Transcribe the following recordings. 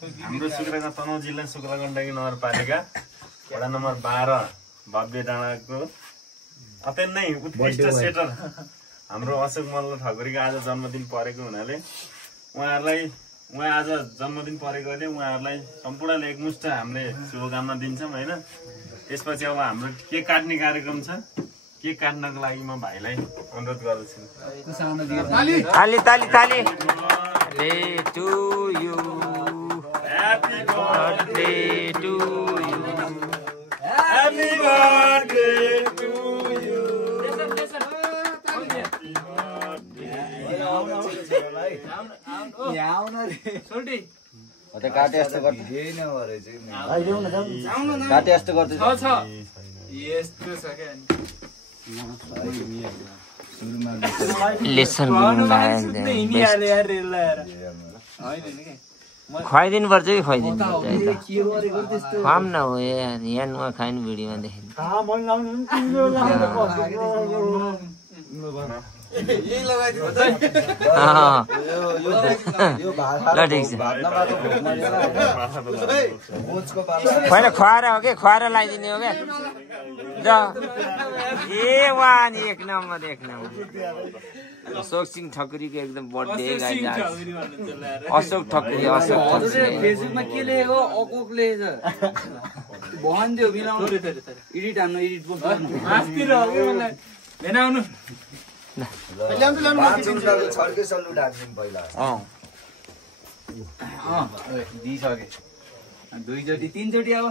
हाम्रो सुक्राका तनहुँ जिल्ला शुक्ला गण्डकी नगरपालिका वडा नम्बर 12 भव्य डाँडाको अत्यन्तै नै उत्कृष्ट सेटर हाम्रो अशोक मल्ल ठकुरीको आज जन्मदिन परेको हुनाले उहाँ आज जन्मदिन परेकोले उहाँहरूलाई सम्पूर्णले एकमुष्ट हामीले शुभकामना दिन्छौँ हैन। त्यसपछि अब हाम्रो केक काट्ने कार्यक्रम छ। केक काट्नको लागि म भाइलाई अनुरोध गर्दछु। ताली ताली ताली day to you happy birthday to you happy birthday to you काटे जस्तो गर्दै लेसन खुवाइदिनु पर्छ कि खुवाइदिनु पर्छ खुवाम न हो यहाँ नुवा खाइनु भिडियोमा देखिन्छ। ल ठिक छ होइन खुवाएर हो कि खुवाएर लगाइदिने हो क्या ए वान एक नम्बर अशोक सिंह ठकुरीको एकदम बर्थडे अशोक ठकुरी फेसबुकमा के लेखेको अकोकले भनिदियो मिलाउनु एडिट हान्नु एडिट दिइसके दुईचोटि तीनचोटि अब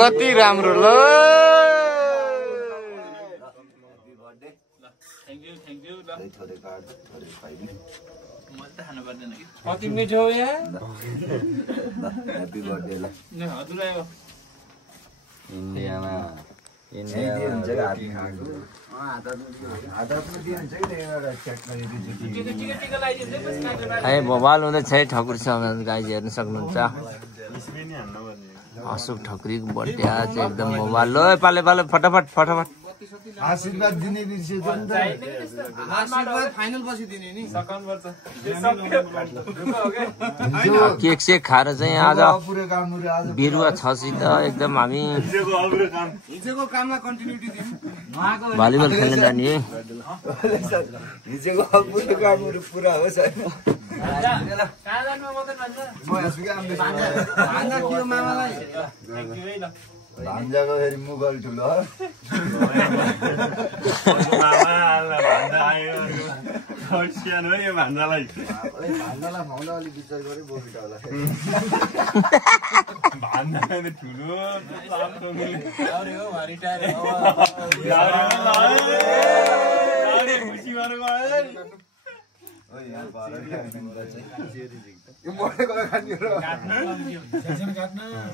कति राम्रो ल कति मिठो हो यहाँ इन्डियामा बवाल हुँदैछ है ठकुरसँग गाइज हेर्न सक्नुहुन्छ। अशोक ठकुरीको बर्थडे आज एकदम बवाल लो पाले पाले फटाफट फटाफट आशीर्वाद दिने बिर्सियो नि त आशीर्वाद फाइनल पछि दिने नि सकन पर्छ केक सेक खाएर चाहिँ आज बिरुवा छसी त एकदम हामी हिजोको काममा कन्टिन्युटी दिनु भलिबल खेल्न जाने हिजोको अपुरो कामहरु पुरा होस् हैन भान्जाको फेरि मुगल ठुलो भान्जालाई भाउन अलि विचार गरे बोकिटा होला भान्जा ठुलो खुसी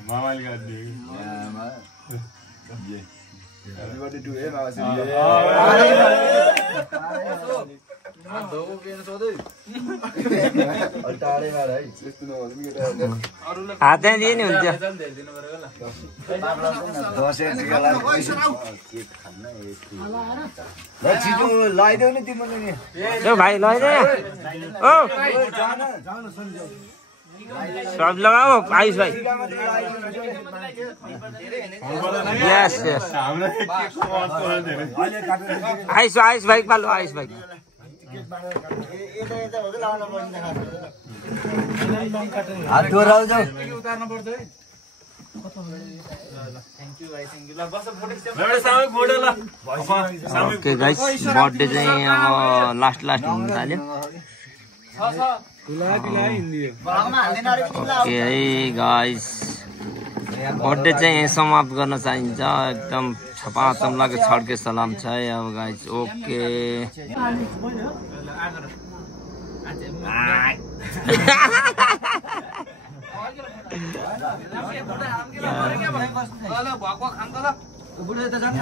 मामाले काट्ने हात दिए नि हुन्छ लगाइदेऊ नि तिमीले भाइ लैदे ओ सब लगाओ आयुष भाइ यस यस आयुष भाइ पालो आयुष भाइ हात डोराउ जाऊ ओके गाइस बर्थडे चाहिँ अब लास्ट हुन थाल्यो। ओके है गाइस बर्थडे चाहिँ समाप्त गर्न चाहिन्छ एकदम छपा चम्लाको छड्के सलाम छ है अब गाइस ओके भएको खान्छ ल बुढो त जान्छ